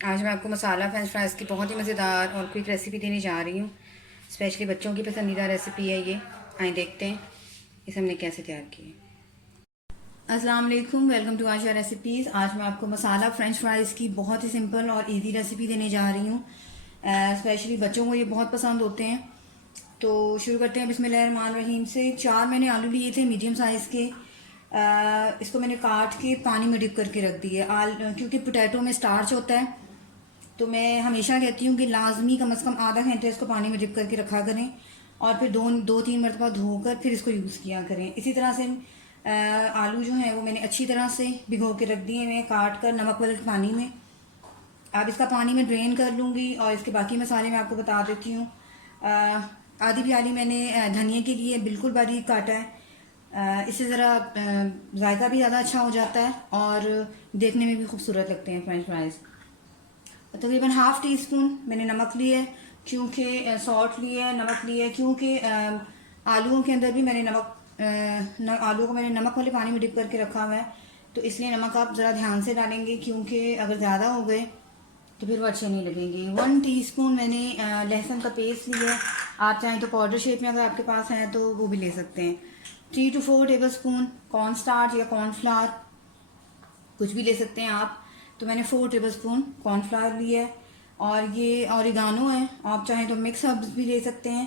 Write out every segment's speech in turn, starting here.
आज मैं आपको मसाला फ्रेंच फ्राइज़ की बहुत ही मज़ेदार और क्विक रेसिपी देने जा रही हूँ। स्पेशली बच्चों की पसंदीदा रेसिपी है ये। आइए देखते हैं इसे हमने कैसे तैयार किया है। अस्सलाम वालेकुम, वेलकम टू आशा रेसिपीज़। आज मैं आपको मसाला फ्रेंच फ्राइज़ की बहुत ही सिंपल और इजी रेसिपी देने जा रही हूँ। स्पेशली बच्चों को ये बहुत पसंद होते हैं। तो शुरू करते हैं बिस्मिल्लाहिर्रहमानिर्रहीम से। 4 मैंने आलू लिए थे मीडियम साइज़ के। इसको मैंने काट के पानी में डिप करके रख दिए क्योंकि पोटैटो में स्टार्च होता है। तो मैं हमेशा कहती हूँ कि लाजमी कम से कम आधा घंटे इसको पानी में डिप करके रखा करें और फिर दो तीन मरतबा धोकर फिर इसको यूज़ किया करें। इसी तरह से आलू जो हैं वो मैंने अच्छी तरह से भिगो के रख दिए हैं काट कर नमक वाले पानी में। अब इसका पानी मैं ड्रेन कर लूँगी और इसके बाकी मसाले मैं आपको बता देती हूँ। आधी प्याली मैंने धनिया के लिए बिल्कुल बारीक काटा है। इससे ज़रा जायका भी ज़्यादा अच्छा हो जाता है और देखने में भी खूबसूरत लगते हैं फ्रेंच फ्राइज़। तकरीबन हाफ़ टी स्पून मैंने नमक लिया है, क्योंकि सॉल्ट लिया है, नमक लिया है, क्योंकि आलूओं के अंदर भी मैंने आलू को मैंने नमक वाले पानी में डिप करके रखा हुआ है। तो इसलिए नमक आप ज़रा ध्यान से डालेंगे, क्योंकि अगर ज़्यादा हो गए तो फिर वो अच्छे नहीं लगेंगे। 1 टीस्पून मैंने लहसुन का पेस्ट लिया है। आप चाहें तो पाउडर शेप में अगर आपके पास है तो वो भी ले सकते हैं। 3 to 4 table spoon corn starch या कॉर्नफ्लावर, कुछ भी ले सकते हैं आप। तो मैंने 4 टेबल स्पून कॉर्नफ्लावर लिया है। और ये ऑरिगानो है, आप चाहें तो मिक्स हर्ब्स भी ले सकते हैं।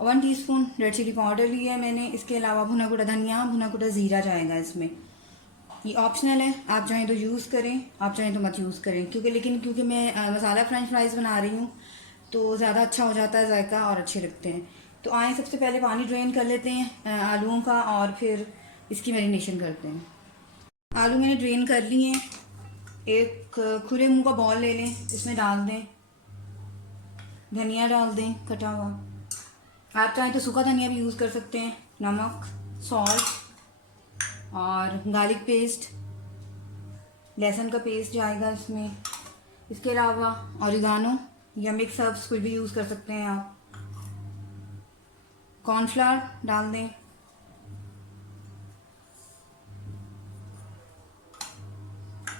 1 टीस्पून रेड चिली पाउडर लिया है मैंने। इसके अलावा भुना कुटा धनिया, भुना कुटा ज़ीरा जाएगा इसमें। ये ऑप्शनल है, आप चाहें तो यूज़ करें, आप चाहें तो मत यूज़ करें, क्योंकि मैं मसाला फ्रेंच फ्राइज़ बना रही हूँ तो ज़्यादा अच्छा हो जाता है जायका और अच्छे लगते हैं। तो आए सबसे पहले पानी ड्रेन कर लेते हैं आलूओं का और फिर इसकी मैरिनेशन करते हैं। आलू मैंने ड्रेन कर लिए हैं। एक खुले मुंह का बॉल ले लें, इसमें डाल दें, धनिया डाल दें कटा हुआ। आप चाहें तो सूखा धनिया भी यूज़ कर सकते हैं। नमक, सॉल्ट और गार्लिक पेस्ट, लहसुन का पेस्ट जाएगा इसमें। इसके अलावा ऑरिगानो या मिक्स हर्ब्स कुछ भी यूज़ कर सकते हैं आप। कॉर्नफ्लावर डाल दें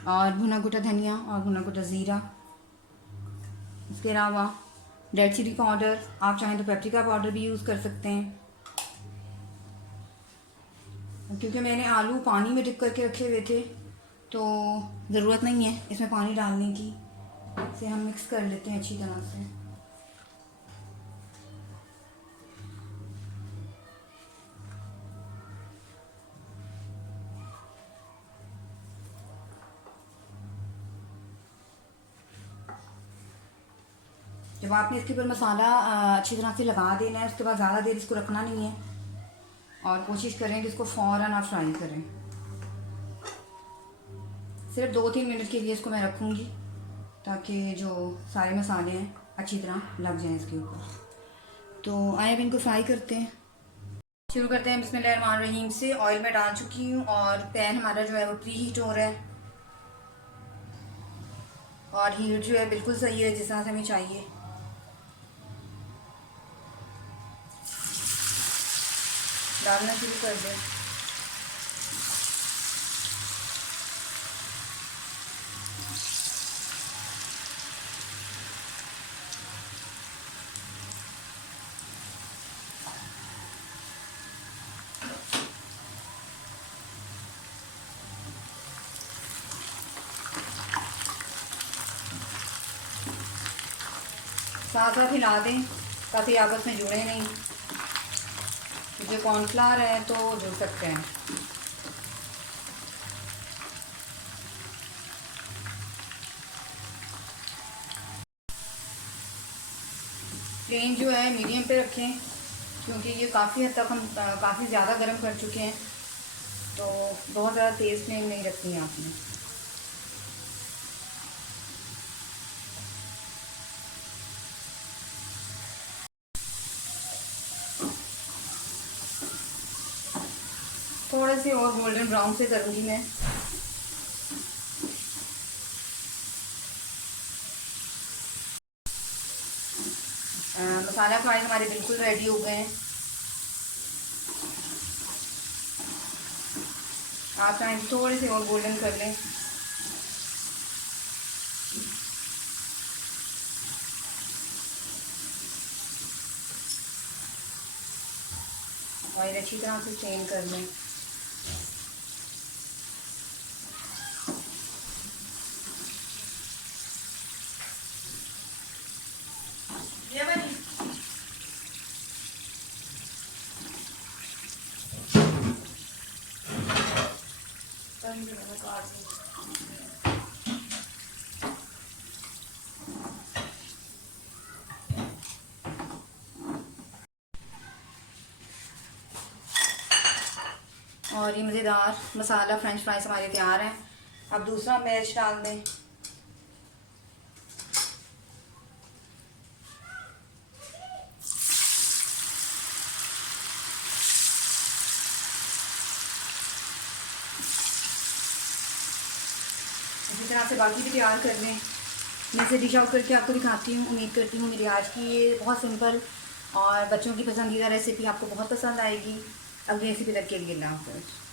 और भुना कुटा धनिया और भुना कुटा ज़ीरा। इसके अलावा रेड चिली पाउडर, आप चाहें तो पेप्रिका पाउडर भी यूज़ कर सकते हैं। क्योंकि मैंने आलू पानी में डिप करके रखे हुए थे तो ज़रूरत नहीं है इसमें पानी डालने की। इसे हम मिक्स कर लेते हैं अच्छी तरह से। जब आपने इसके ऊपर मसाला अच्छी तरह से लगा देना है, उसके बाद ज़्यादा देर इसको रखना नहीं है और कोशिश करें कि इसको फ़ौरन आप फ्राई करें। सिर्फ 2-3 मिनट के लिए इसको मैं रखूँगी ताकि जो सारे मसाले हैं अच्छी तरह लग जाएं इसके ऊपर। तो आए अब इनको फ्राई करते हैं। शुरू करते हैं बिस्मिल्लाहिर्रहमानिर्रहीम से। ऑयल में डाल चुकी हूँ और पैन हमारा जो है वो प्री हीट हो रहा है और हीट जो है बिल्कुल सही है जिस तरह से हमें चाहिए। डालना शुरू कर दें। साथ साथ हिला दें ताकि आपस में जुड़े नहीं। जो कॉर्नफ्लावर है तो जुड़ सकते हैं। फ्लेम जो है मीडियम पे रखें, क्योंकि ये काफ़ी हद तक हम काफ़ी ज़्यादा गर्म कर चुके हैं, तो बहुत ज़्यादा तेज़ फ्लेम नहीं रखनी है आपने। थोड़े से और गोल्डन ब्राउन से करूँगी मैं। मसाला फ्राई हमारे बिल्कुल रेडी हो गए हैं। आप चाहें थोड़े से और गोल्डन कर लें। ऑयल अच्छी तरह से स्ट्रेन कर लें। और ये मज़ेदार मसाला फ्रेंच फ्राइज हमारे तैयार हैं। अब दूसरा मिर्च डाल दें। इसी तरह से बाकी भी तैयार कर लें। मैं इसे डिश आउट करके आपको दिखाती हूँ। उम्मीद करती हूँ मेरी आज की ये बहुत सिंपल और बच्चों की पसंदीदा रेसिपी आपको बहुत पसंद आएगी। अगली रेसिपी तक के लिए अल्लाह हाफ़िज़।